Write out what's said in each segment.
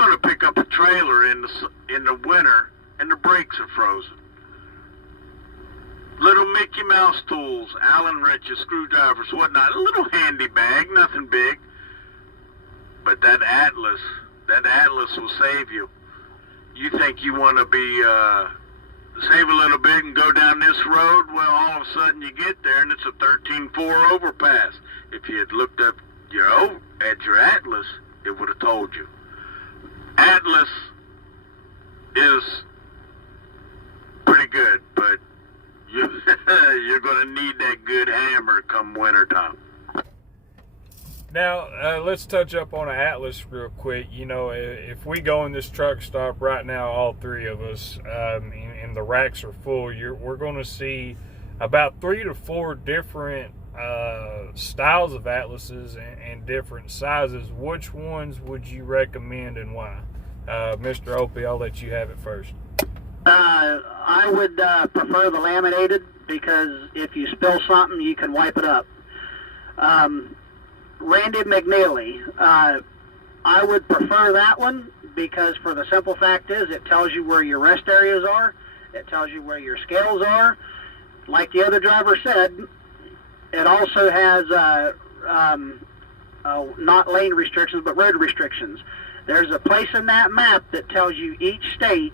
going to pick up a trailer in the winter and the brakes are frozen. Little Mickey Mouse tools, Allen wrenches, screwdrivers, whatnot. A little handy bag, nothing big. But that Atlas will save you. You think you want to be, save a little bit and go down this road? Well, all of a sudden you get there and it's a 13.4 overpass. If you had looked up at your Atlas, it would have told you. Atlas is pretty good, but you're going to need that good hammer come wintertime. Now, let's touch up on an Atlas real quick. You know, if we go in this truck stop right now, all three of us, and the racks are full, we're going to see about 3 to 4 different styles of Atlases and different sizes. Which ones would you recommend and why? Mr. Opie, I'll let you have it first. I would prefer the laminated because if you spill something, you can wipe it up. Randy McNeely, I would prefer that one because for the simple fact is it tells you where your rest areas are. It tells you where your scales are. Like the other driver said, it also has not lane restrictions but road restrictions. There's a place in that map that tells you each state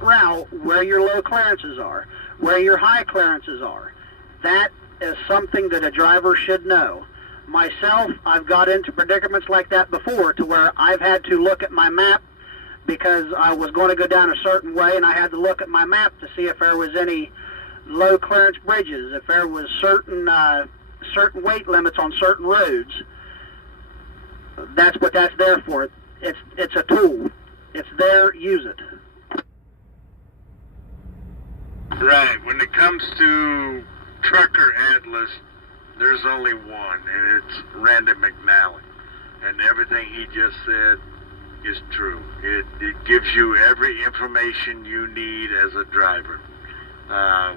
route where your low clearances are, where your high clearances are. That is something that a driver should know. Myself, I've got into predicaments like that before to where I've had to look at my map because I was going to go down a certain way and I had to look at my map to see if there was any low clearance bridges, if there was certain weight limits on certain roads. That's what that's there for. It's a tool. It's there, use it. Right. When it comes to Trucker Atlas, there's only one, and it's Randy McNally. And everything he just said is true. It gives you every information you need as a driver.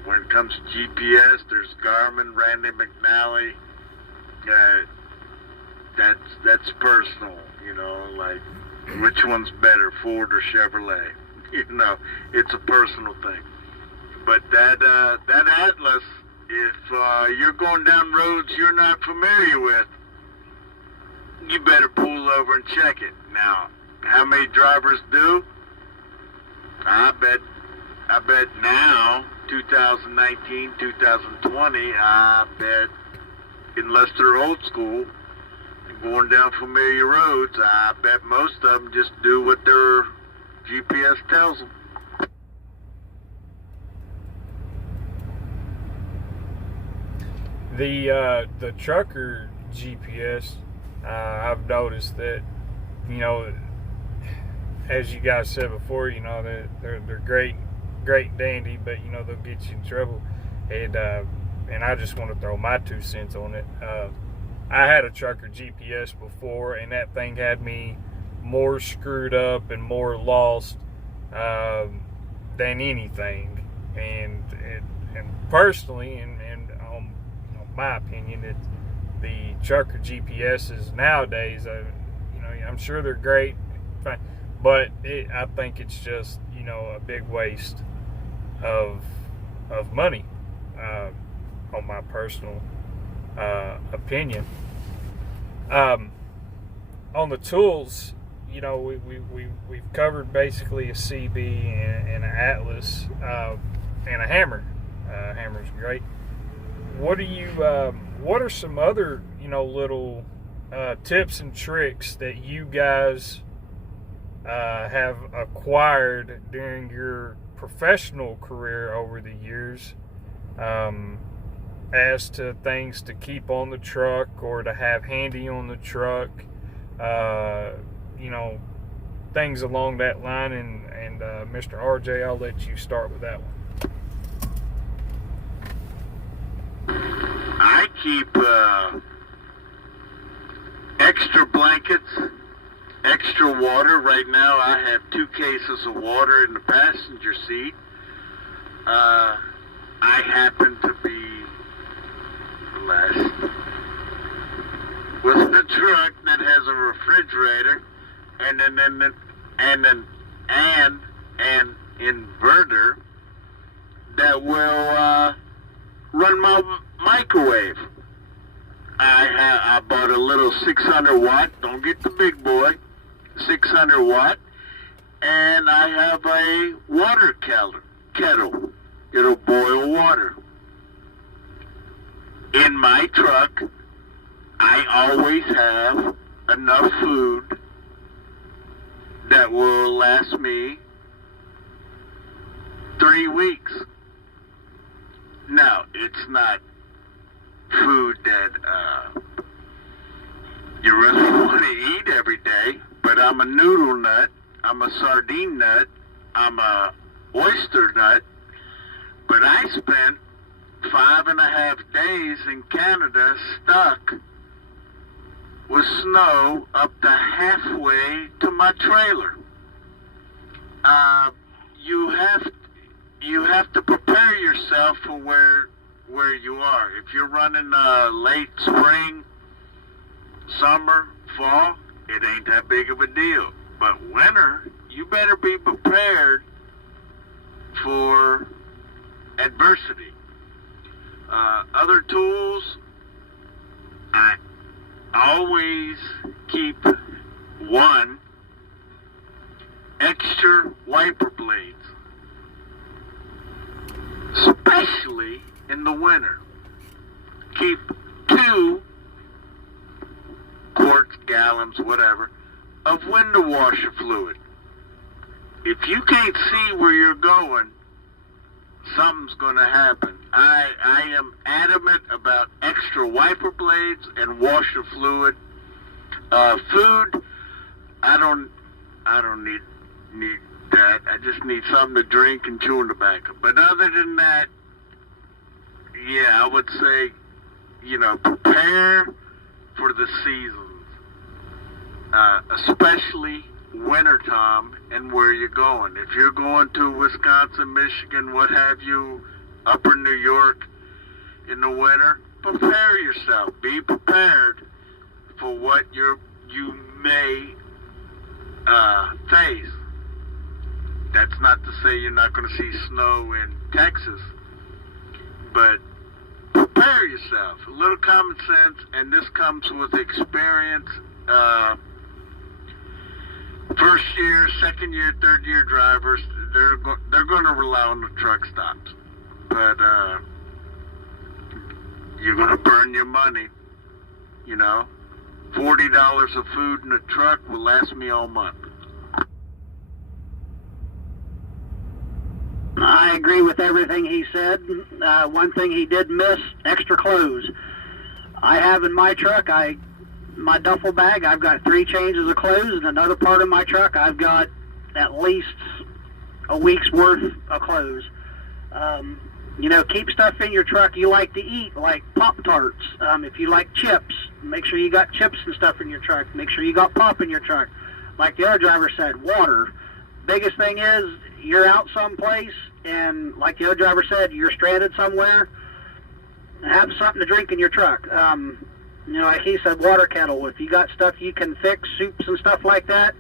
When it comes to GPS, there's Garmin, Randy McNally. That's personal, you know, like which one's better, Ford or Chevrolet? You know, it's a personal thing. But that Atlas, if you're going down roads you're not familiar with, you better pull over and check it. Now, how many drivers do? I bet now, 2019, 2020, I bet, unless they're old school and going down familiar roads, I bet most of them just do what their GPS tells them. The trucker GPS, I've noticed that, you know, as you guys said before, you know, they're great dandy, but you know they'll get you in trouble. And I just want to throw my 2 cents on it. I had a trucker GPS before, and that thing had me more screwed up and more lost than anything. And personally, and on my opinion, the trucker GPSs nowadays, you know, I'm sure they're great, fine, but I think it's just, you know, a big waste of money, on my personal opinion. On the tools, you know, we've covered basically a CB and an Atlas and a hammer. Hammer's great. What are some other, you know, little tips and tricks that you guys have acquired during your professional career over the years, as to things to keep on the truck or to have handy on the truck, you know, things along that line? And Mr. RJ, I'll let you start with that one. I keep extra blankets, extra water. Right now I have 2 cases of water in the passenger seat. I happen to be blessed with a truck that has a refrigerator and an inverter that will run my microwave. I bought a little 600 watt. Don't get the big boy. 600 watt, and I have a water kettle. It'll boil water. In my truck, I always have enough food that will last me 3 weeks. Now, it's not food that you really want to eat every day, but I'm a noodle nut, I'm a sardine nut, I'm a oyster nut, but I spent 5.5 days in Canada stuck with snow up to halfway to my trailer. You have to prepare yourself for where you are. If you're running late spring, summer, fall, it ain't that big of a deal. But winter, you better be prepared for adversity. Other tools, I always keep one extra wiper blades, especially in the winter. Keep 2 quarts, gallons, whatever, of window washer fluid. If you can't see where you're going, something's going to happen. I am adamant about extra wiper blades and washer fluid. Food, I don't need that. I just need something to drink and chewing tobacco. But other than that, yeah, I would say, prepare for the seasons, especially wintertime and where you're going. If you're going to Wisconsin, Michigan, what have you, upper New York in the winter, prepare yourself. Be prepared for what you may face. That's not to say you're not going to see snow in Texas, but prepare yourself. A little common sense, and this comes with experience. First year, second year, third year drivers, they're going to rely on the truck stops, but you're going to burn your money. $40 of food in a truck will last me all month. I agree with everything he said. One thing he did miss, extra clothes. I have in my truck, my duffel bag, I've got 3 changes of clothes. In another part of my truck, I've got at least a week's worth of clothes. Keep stuff in your truck you like to eat, like Pop-Tarts. If you like chips, make sure you got chips and stuff in your truck. Make sure you got pop in your truck. Like the other driver said, water. Biggest thing is, you're out someplace, and like the other driver said, you're stranded somewhere, have something to drink in your truck. Like he said, water kettle. If you got stuff you can fix, soups and stuff like that.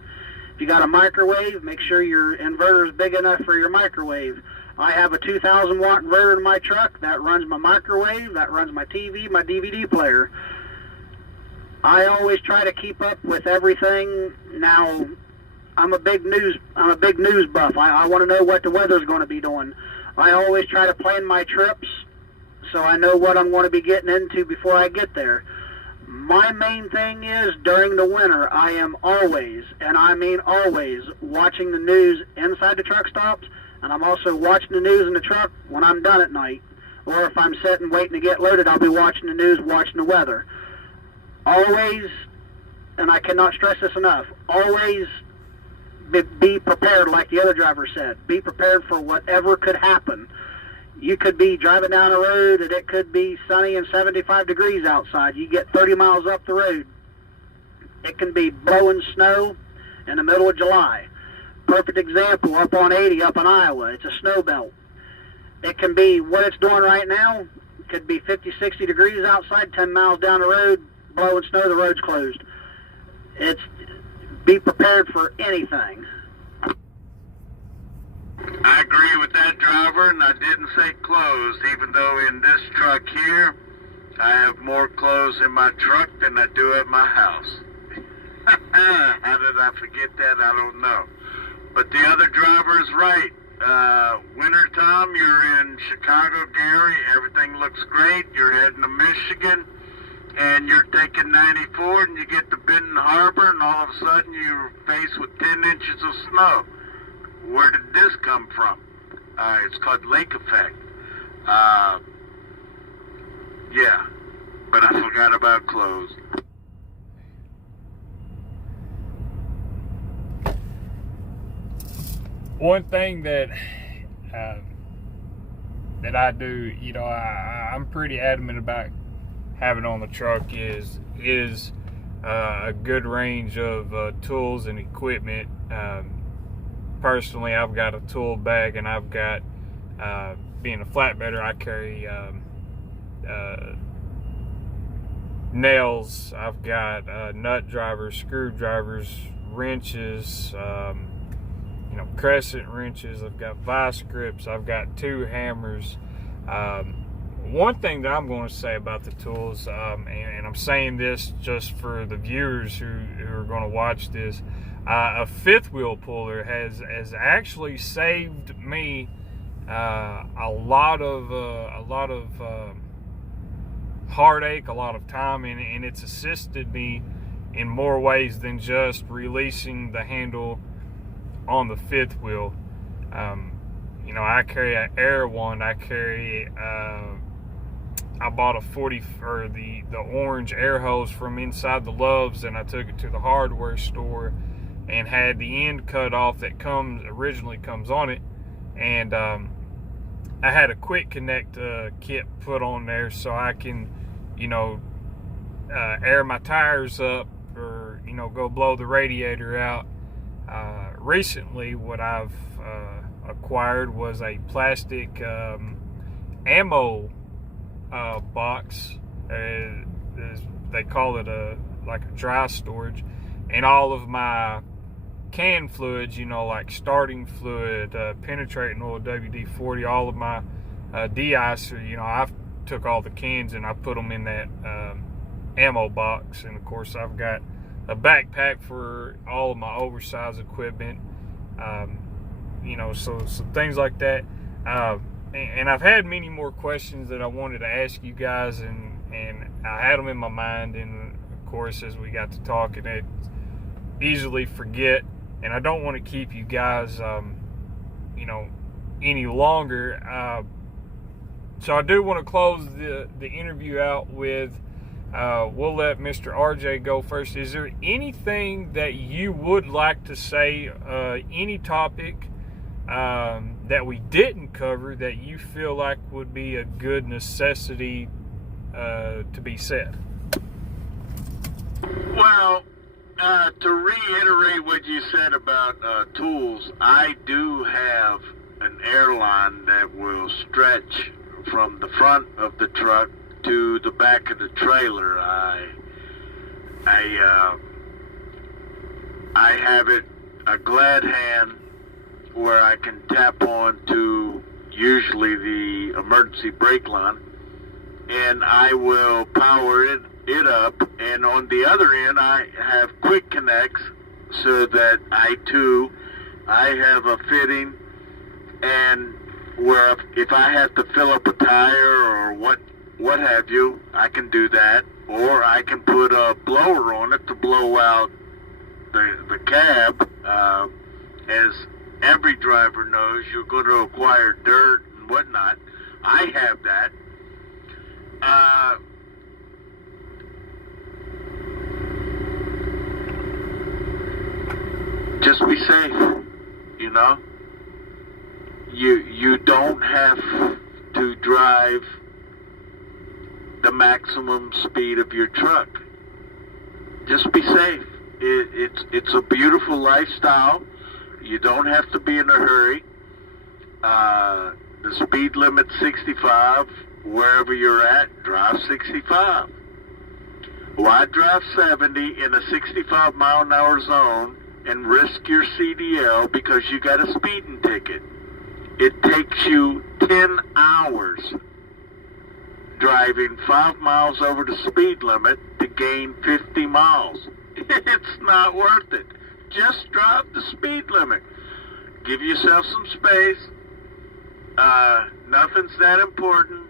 If you got a microwave, make sure your inverter is big enough for your microwave. I have a 2,000 watt inverter in my truck that runs my microwave, that runs my TV, my DVD player. I always try to keep up with everything. Now, I'm a big news buff. I want to know what the weather's going to be doing. I always try to plan my trips so I know what I'm going to be getting into before I get there. My main thing is, during the winter, I am always, and I mean always, watching the news inside the truck stops, and I'm also watching the news in the truck when I'm done at night. Or if I'm sitting waiting to get loaded, I'll be watching the news, watching the weather. Always, and I cannot stress this enough, always be prepared, like the other driver said. Be prepared for whatever could happen. You could be driving down a road and it could be sunny and 75 degrees outside. You get 30 miles up the road, it can be blowing snow in the middle of July. Perfect example, up on 80 up in Iowa. It's a snow belt. It can be what it's doing right now. It could be 50, 60 degrees outside, 10 miles down the road, blowing snow, the road's closed. be prepared for anything. I agree with that, driver, and I didn't say clothes, even though in this truck here, I have more clothes in my truck than I do at my house. How did I forget that? I don't know. But the other driver is right. Wintertime, you're in Chicago, Gary. Everything looks great. You're heading to Michigan, and you're taking 94, and you get to Benton Harbor, and all of a sudden you're faced with 10 inches of snow. Where did this come from? It's called lake effect. Yeah, but I forgot about clothes. One thing that I do, you know, I'm pretty adamant about having on the truck is a good range of tools and equipment. Personally, I've got a tool bag, and I've got, being a flatbedder, I carry nails. I've got nut drivers, screwdrivers, wrenches, you know, crescent wrenches. I've got vice grips. I've got 2 hammers. One thing that I'm going to say about the tools, and I'm saying this just for the viewers who are going to watch this, a 5th wheel puller has actually saved me a lot of heartache, a lot of time, and it's assisted me in more ways than just releasing the handle on the 5th wheel. You know, I carry an Air one. I carry I bought a 40 or the orange air hose from inside the Loves, and I took it to the hardware store and had the end cut off that originally comes on it, and I had a quick connect kit put on there so I can, you know, air my tires up, or, you know, go blow the radiator out. Recently, what I've acquired was a plastic ammo box. They call it like a dry storage, and all of my can fluids, you know, like starting fluid, penetrating oil, WD-40, all of my de-icer, you know, I've took all the cans and I put them in that ammo box. And of course, I've got a backpack for all of my oversized equipment, you know, so things like that. And I've had many more questions that I wanted to ask you guys, and I had them in my mind, and of course, as we got to talking, it easily forget, and I don't want to keep you guys, you know, any longer. So I do want to close the interview out with, we'll let Mr. RJ go first. Is there anything that you would like to say, any topic that we didn't cover that you feel like would be a good necessity to be said? Well, to reiterate what you said about tools, I do have an airline that will stretch from the front of the truck to the back of the trailer. I have it a glad hand where I can tap on to usually the emergency brake line, and I will power it up, and on the other end I have quick connects so that I have a fitting, and where if I have to fill up a tire or what have you, I can do that, or I can put a blower on it to blow out the cab. As every driver knows, you're going to acquire dirt and whatnot. I have that. Just be safe, you know. You don't have to drive the maximum speed of your truck. Just be safe. It's a beautiful lifestyle. You don't have to be in a hurry. The speed limit's 65. Wherever you're at, drive 65. Why drive 70 in a 65 mile an hour zone and risk your CDL because you got a speeding ticket? It takes you 10 hours driving 5 miles over the speed limit to gain 50 miles. It's not worth it. Just drive the speed limit. Give yourself some space. Nothing's that important.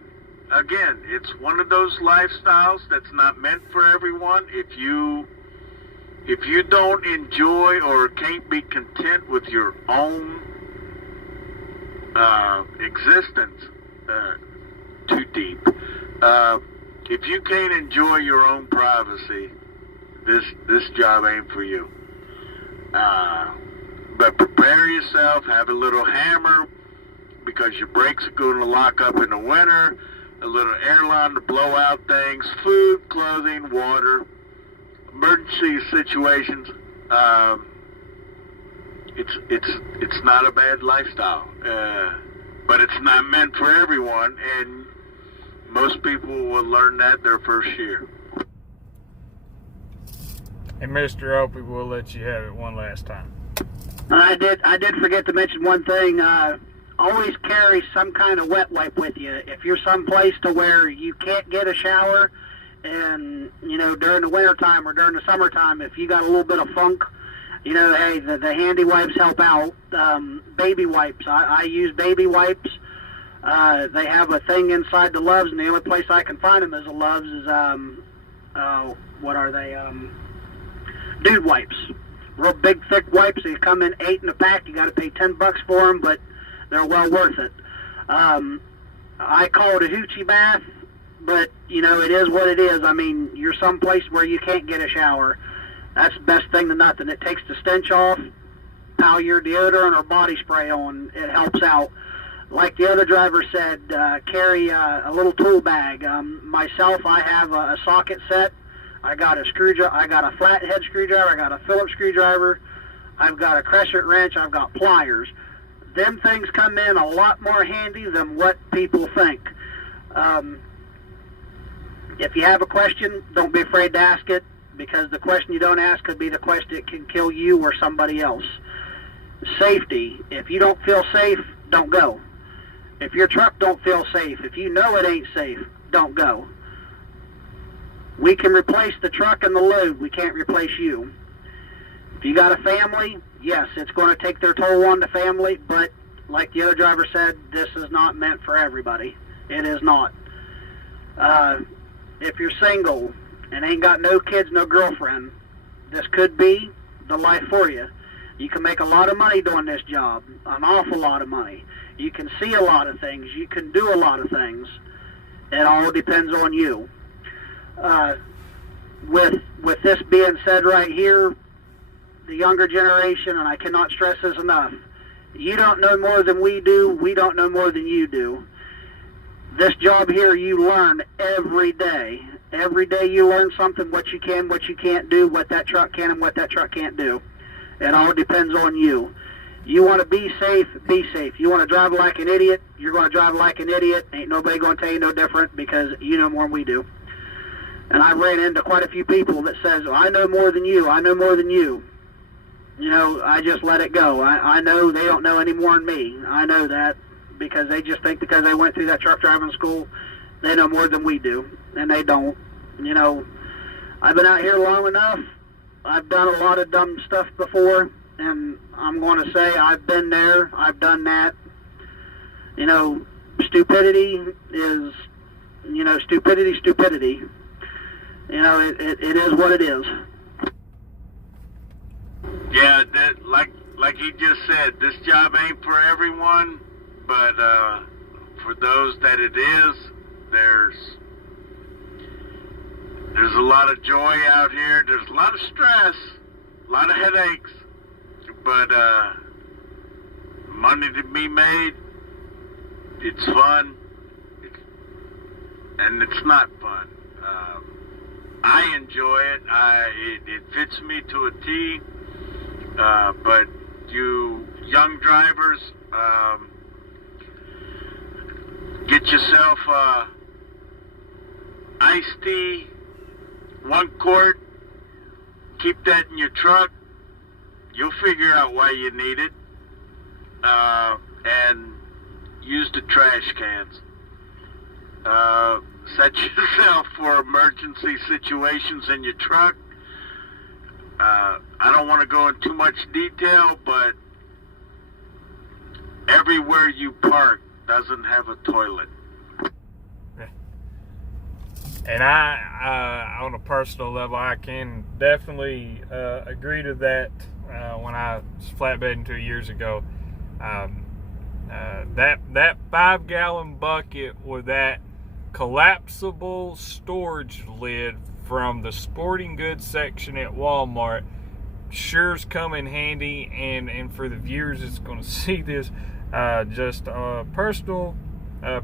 Again, it's one of those lifestyles that's not meant for everyone. If you don't enjoy or can't be content with your own existence, too deep. If you can't enjoy your own privacy, this job ain't for you. But prepare yourself. Have a little hammer because your brakes are going to lock up in the winter. A little airline to blow out things. Food, clothing, water. Emergency situations. It's not a bad lifestyle, but it's not meant for everyone, and most people will learn that their first year. And Mr. Opie, we'll let you have it one last time. I did forget to mention one thing. Always carry some kind of wet wipe with you. If you're someplace to where you can't get a shower, and during the wintertime or during the summertime, if you got a little bit of funk, hey, the handy wipes help out. Baby wipes. I use baby wipes. They have a thing inside the Loves, and the only place I can find them as a Loves is what are they? Dude wipes. Real big, thick wipes. They come in 8 in a pack. You got to pay $10 for them, but they're well worth it. I call it a hoochie bath, but it is what it is. I mean, you're someplace where you can't get a shower. That's the best thing to nothing. It takes the stench off. Pile your deodorant or body spray on. It helps out. Like the other driver said, carry a little tool bag. Myself, I have a socket set. I got a screwdriver. I got a flathead screwdriver. I got a Phillips screwdriver. I've got a crescent wrench. I've got pliers. Them things come in a lot more handy than what people think. If you have a question, don't be afraid to ask it, because the question you don't ask could be the question that can kill you or somebody else. Safety. If you don't feel safe, don't go. If your truck don't feel safe, if you know it ain't safe, don't go. We can replace the truck and the load. We can't replace you. If you got a family, yes, it's going to take their toll on the family, but like the other driver said, this is not meant for everybody. It is not. If you're single and ain't got no kids, no girlfriend, this could be the life for you. You can make a lot of money doing this job, an awful lot of money. You can see a lot of things. You can do a lot of things. It all depends on you. With this being said right here, the younger generation, and I cannot stress this enough, you don't know more than we do. We don't know more than you do. This job here, you learn every day. Every day you learn something, what you can, what you can't do, what that truck can and what that truck can't do. It all depends on you. You want to be safe, be safe. You want to drive like an idiot, you're going to drive like an idiot. Ain't nobody going to tell you no different, because you know more than we do. And I ran into quite a few people that says, well, I know more than you, I know more than you. I just let it go. I know they don't know any more than me. I know that, because they just think because they went through that truck driving school, they know more than we do, and they don't. I've been out here long enough. I've done a lot of dumb stuff before, and I'm going to say I've been there. I've done that. Stupidity is, stupidity. It is what it is. Yeah, like he just said, this job ain't for everyone, but for those that it is, there's a lot of joy out here. There's a lot of stress, a lot of headaches, but money to be made. It's fun, and it's not fun. I enjoy it. It fits me to a T. But you young drivers, get yourself iced tea, one quart, keep that in your truck. You'll figure out why you need it. And use the trash cans. Set yourself for emergency situations in your truck. I don't want to go in too much detail, but everywhere you park doesn't have a toilet. And I on a personal level, I can definitely agree to that. When I was flatbedding 2 years ago, that 5-gallon bucket with that collapsible storage lid from the sporting goods section at Walmart sure's come in handy. And for the viewers that's going to see this, just personal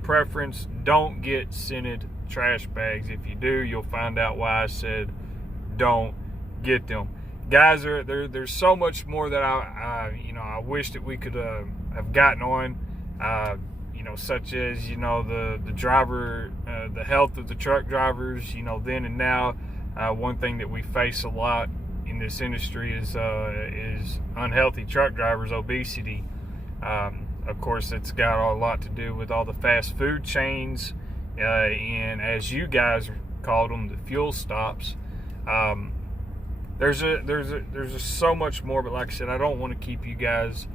preference, don't get scented trash bags. If you do, you'll find out why I said don't get them. Guys, there's so much more that I wish that we could have gotten on, such as the driver, the health of the truck drivers, then and now. One thing that we face a lot in this industry is unhealthy truck drivers, obesity. Of course, it's got a lot to do with all the fast food chains, and as you guys called them, the fuel stops. There's so much more, but like I said, I don't want to keep you guys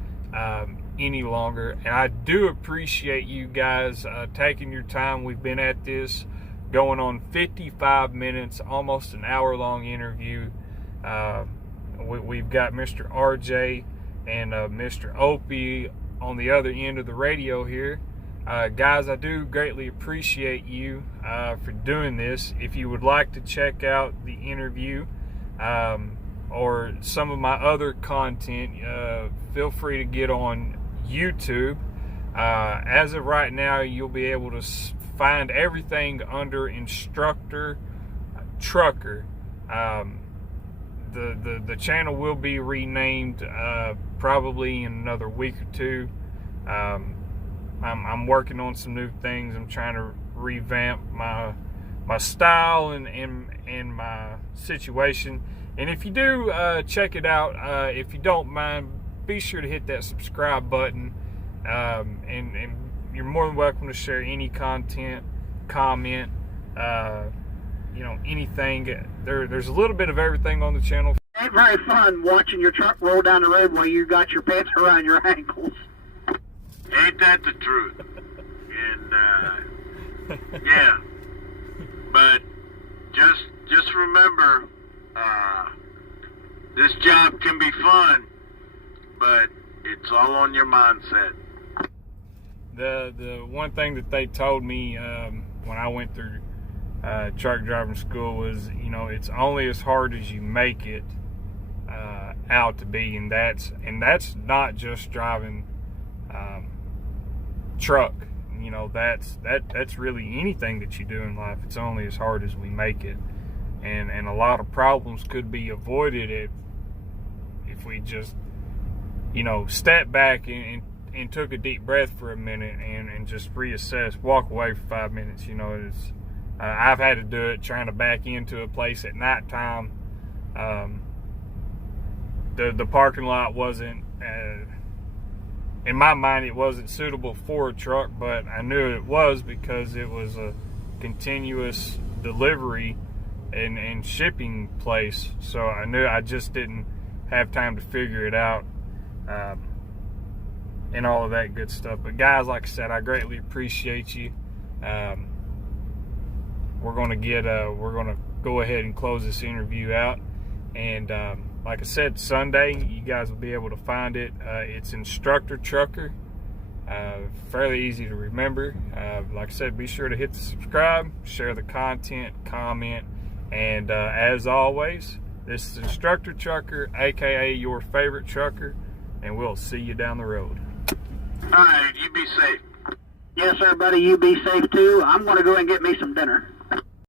any longer. And I do appreciate you guys taking your time. We've been at this going on 55 minutes, almost an hour-long interview. We've got Mr. RJ and Mr. Opie on the other end of the radio here. Guys, I do greatly appreciate you for doing this. If you would like to check out the interview or some of my other content, feel free to get on YouTube. As of right now, you'll be able to find everything under Instructor Trucker. The channel will be renamed probably in another week or two. I'm working on some new things. I'm trying to revamp my style and my situation. And if you do check it out, if you don't mind, be sure to hit that subscribe button. And you're more than welcome to share any content, comment, anything. There's a little bit of everything on the channel. It ain't very fun watching your truck roll down the road while you got your pants around your ankles. Ain't that the truth? And yeah, but just remember, this job can be fun, but it's all on your mindset. The one thing that they told me when I went through truck driving school was, it's only as hard as you make it out to be, and that's not just driving truck. That's really anything that you do in life. It's only as hard as we make it, and a lot of problems could be avoided if we just step back and took a deep breath for a minute and just reassess, walk away for 5 minutes. I've had to do it trying to back into a place at nighttime. The parking lot wasn't, in my mind, it wasn't suitable for a truck, but I knew it was because it was a continuous delivery and shipping place. So I knew I just didn't have time to figure it out, and all of that good stuff. But guys, like I said, I greatly appreciate you. We're gonna go ahead and close this interview out, and like I said, Sunday you guys will be able to find it. It's Instructor Trucker, fairly easy to remember. Like I said, be sure to hit the subscribe, share the content, comment, and as always, this is Instructor Trucker, aka your favorite trucker, and we'll see you down the road. All right, you be safe. Yes, sir, buddy. You be safe too. I'm going to go and get me some dinner.